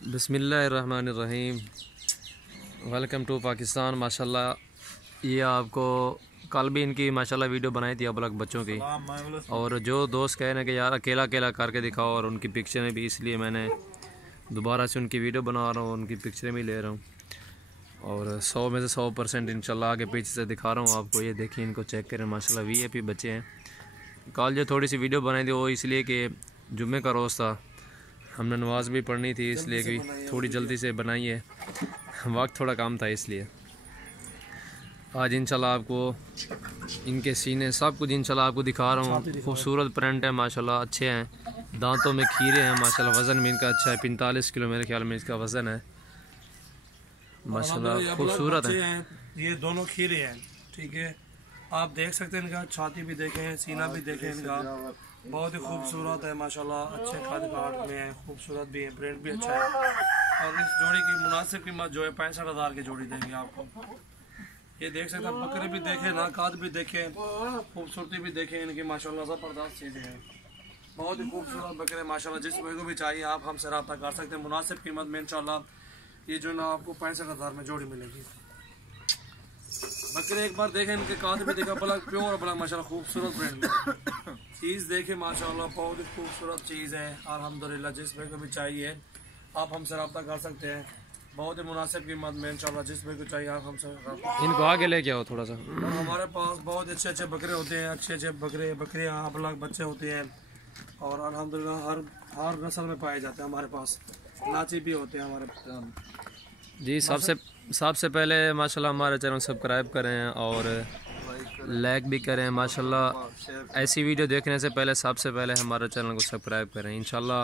बिस्मिल्लाहिर्रहमानिर्रहीम। Welcome to Pakistan. माशाल्लाह ये आपको कल भी इनकी माशाल्लाह वीडियो बनाई थी अब बच्चों की, और जो दोस्त कह रहे हैं कि यार अकेला अकेला करके दिखाओ और उनकी पिक्चरें भी, इसलिए मैंने दोबारा से उनकी वीडियो बना रहा हूँ, उनकी पिक्चरें भी ले रहा हूँ और 100 में से 100% इंशाल्लाह आगे पीछे से दिखा रहा हूँ आपको। ये देखिए, इनको चेक करें, माशाल्लाह VIP बच्चे हैं। कल जो थोड़ी सी वीडियो बनाई थी वो इसलिए कि जुम्मे का रोज़ था, हमने नमाज भी पढ़नी थी, इसलिए कि थोड़ी जल्दी से बनाई है, वक्त थोड़ा कम था इसलिए। आज इंशाल्लाह आपको इनके सीने सब कुछ इंशाल्लाह आपको दिखा रहा हूँ। खूबसूरत प्रिंट है माशाल्लाह, अच्छे हैं, दांतों में खीरे हैं माशाल्लाह, वज़न भी इनका अच्छा है, 45 किलो मेरे ख्याल में इसका वज़न है माशाल्लाह, खूबसूरत है। ये दोनों खीरे हैं, ठीक है, आप देख सकते हैं, इनका छाती भी देखें, सीना भी देखें, इनका बहुत ही खूबसूरत है माशाल्लाह, अच्छे खाद काट में है, खूबसूरत भी है, प्रिंट भी अच्छा है। और इस जोड़ी की मुनासिब कीमत जो है 65,000 की जोड़ी देंगे आपको। ये देख सकते हैं, बकरे भी देखें, नाकात भी देखें, खूबसूरती भी देखें, इनकी माशाल्लाह ज़बरदस्त चीज़ें हैं, बहुत ही खूबसूरत बकरे माशाल्लाह। जिस को भी चाहिए आप हमसे रब्ता कर सकते हैं मुनासिब कीमत में इंशाल्लाह। ये जो ना आपको 65,000 में जोड़ी मिलेगी। बकरे एक बार देखें, इनके कांध भी देखा, बड़ा प्योर बड़ा माशाल्लाह खूबसूरत ब्रांड चीज़ देखे माशाल्लाह, बहुत ही खूबसूरत चीज़ है अल्हम्दुलिल्लाह। जिस भाई को भी चाहिए आप हमसे रब्ता कर सकते हैं, बहुत ही मुनासिब कीमत में इंशाल्लाह। जिस भाई को चाहिए आप हमसे इनको आगे लेके आओ थोड़ा सा। और हमारे पास बहुत अच्छे अच्छे बकरे होते हैं, अच्छे अच्छे बकरियाँ अलग बच्चे होते हैं, और अल्हम्दुलिल्लाह हर नस्ल में पाए जाते हैं हमारे पास। नाची भी होते हैं हमारे जी। सबसे पहले माशाल्लाह हमारे चैनल सब्सक्राइब करें और लाइक भी करें माशाल्लाह। ऐसी वीडियो देखने से पहले सबसे पहले हमारे चैनल को सब्सक्राइब करें इंशाल्लाह।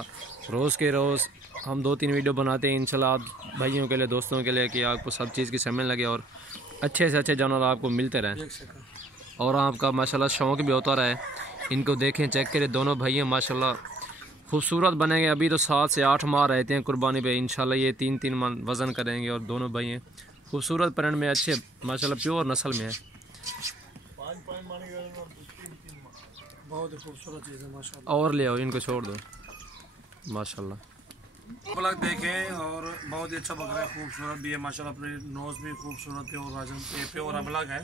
रोज़ के रोज़ हम 2-3 वीडियो बनाते हैं इंशाल्लाह, आप भाइयों के लिए, दोस्तों के लिए, कि आपको सब चीज़ की समझ लगे और अच्छे से अच्छे जानवर आपको मिलते रहें और आपका माशाल्लाह शौक़ भी होता रहे। इनको देखें, चेक करें, दोनों भाइयों माशाल्लाह खूबसूरत बनेंगे। अभी तो 7 से 8 माह रहते हैं कुर्बानी पे, इंशाल्लाह ये 3-3 मन वज़न करेंगे और दोनों भाई खूबसूरत प्रिंट में, अच्छे माशाल्लाह प्योर नस्ल में है, बहुत ही खूबसूरत चीज़ है माशाल्लाह। और ले आओ, इनको छोड़ दो माशाल्लाह। पलक देखें, और बहुत ही अच्छा बकरा है, खूबसूरत भी है माशाल्लाह, अपनी नोज़ भी खूबसूरत है और राजन पे और अबलग है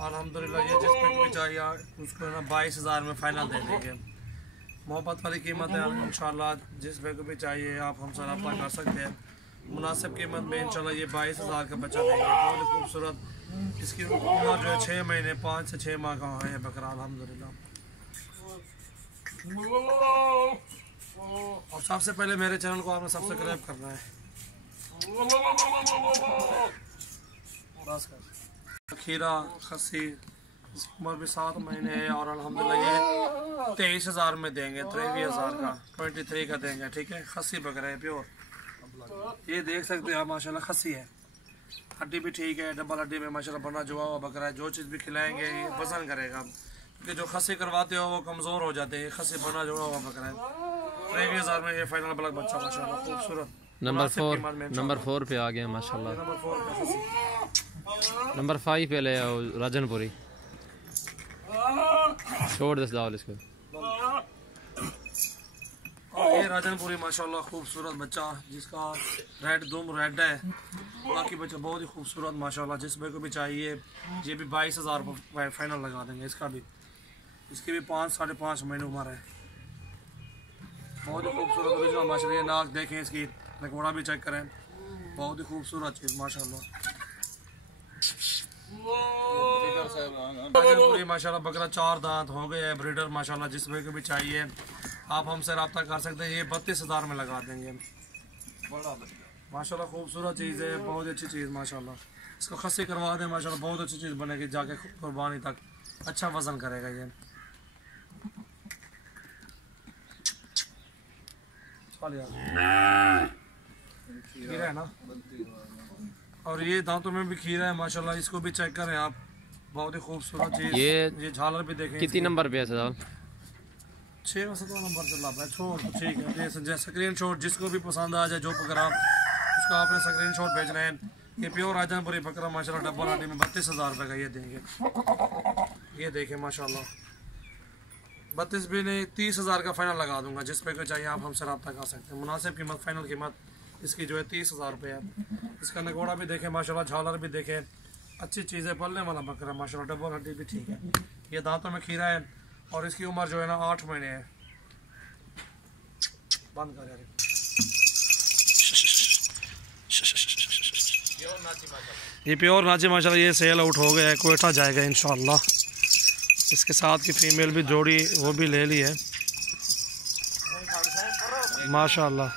अल्हम्दुलिल्लाह। ये जिस पे भी चाहिए उसको ना 22,000 में फाइनल दे देंगे, मोहब्बत वाली कीमत है इंशाल्लाह। जिस पे को भी चाहिए आप हमसे रब्ता कर सकते हैं मुनासिब कीमत में इंशाल्लाह। ये 22,000 का बच्चा देंगे, बहुत ही खूबसूरत। इसकी उम्र जो है 6 महीने 5 से 6 माह का है बकरा अल्हम्दुलिल्लाह। और सबसे पहले मेरे चैनल को आपने सब्सक्राइब करना है। खीरा खस्सी, इसकी उम्र भी 7 महीने है और अल्हम्दुलिल्लाह ये 23,000 में देंगे, 23,000 का, 23 का देंगे, ठीक है। खस्सी बकरा है प्योर, ये देख सकते हैं आप माशाल्लाह, खस्सी है, हड्डी भी ठीक है, डबल हड्डी में माशाल्लाह बना जुआ हुआ बकरा है। जो चीज़ भी खिलाएंगे ये वजन करेगा, क्योंकि जो खस्सी करवाते हो वो कमज़ोर हो जाते हैं। खस्सी बना जुआ हुआ बकरा है, 23,000 में ये फाइनल बलक बच्चा माशाल्लाह खूबसूरत। नंबर 4 पे आ गया माशाल्लाह। नंबर 4 पे खस्सी। नंबर 5 पे ले आओ राजनपुरी, छोड़ दे दाल इसको। और ये राजनपुरी माशाल्लाह खूबसूरत बच्चा, जिसका रेड दुम रेड है, बाकी बच्चा बहुत ही खूबसूरत माशाल्लाह। जिस भाई को भी चाहिए ये भी 22,000 फाइनल लगा देंगे इसका भी। इसकी भी 5 साढ़े 5 महीने उम्र है, बहुत ही खूबसूरत ओरिजिनल माशाल्लाह। ये नाक देखें, इसकी नकवड़ा भी चेक करें, बहुत ही खूबसूरत चीज़ माशाल्लाह। राजनपुरी माशाल्लाह बकरा 4 दांत हो गए है, ब्रीडर माशाल्लाह। जिस भाई को भी चाहिए आप हमसे रब्ता कर सकते हैं, ये 32,000 में लगा देंगे माशाल्लाह। खूबसूरत चीज़ है, बहुत अच्छी चीज़ माशाल्लाह। इसको खस्सी करवा दें माशाल्लाह, बहुत अच्छी चीज़ बनेगी, जाके कुर्बानी तक अच्छा वजन करेगा ये। खीरा है ना, और ये दांतों में भी खीरा है माशाल्लाह। इसको भी चेक करें आप, बहुत ही खूबसूरत चीज़। ये झालर भी देखें। कितनी नंबर पे है सर? 6 में 7 नंबर चल रहा है, छोड़ ठीक है। ये स्क्रीन शॉट जिसको भी पसंद आ जाए, जो बकरा उसका आपने स्क्रीन शॉट भेजना है। ये प्योर राजनपुरी बकरा माशाल्लाह, डब्बल हड्डी में 32,000 रुपये का ये देंगे। ये देखें माशाल्लाह, 32 भी नहीं 30,000 का फाइनल लगा दूंगा। जिस पे को चाहिए आप हमसे रब्ता कर सकते हैं, मुनासिब कीमत, फाइनल कीमत इसकी जो है 30,000 रुपये है। इसका नगोड़ा भी देखें माशाल्लाह, झालर भी देखें, अच्छी चीज़ें, पलने वाला बकरा माशाल्लाह, डबल हड्डी भी ठीक है। ये दांतों में खीरा है और इसकी उम्र जो है ना 8 महीने है। बंद कर यार। ये प्योर नाची माशाल्लाह, ये सेल आउट हो गया है, कोयटा जाएगा इंशाल्लाह। इसके साथ की फीमेल भी जोड़ी वो भी ले ली है माशाल्लाह।